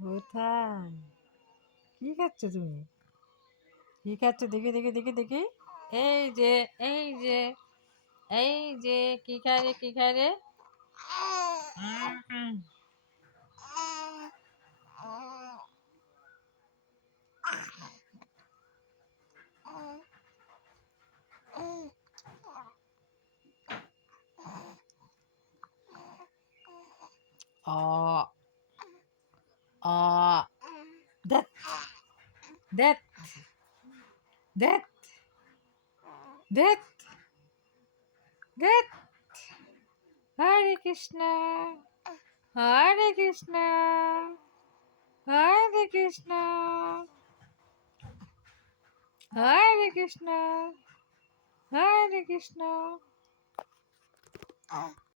কোথায়? কি খাচ্ছ তুমি? কি খাচ্ছ দেখি দেখি দেখি দেখি? এই যে এই যে এই যে কি খায় রে কি খায় রে? উম, অ অ দেখ দেখ দেখ দেখ দেখ হরে কৃষ্ণ হরে কৃষ্ণ হরে কৃষ্ণ হরে কৃষ্ণ হরে কৃষ্ণ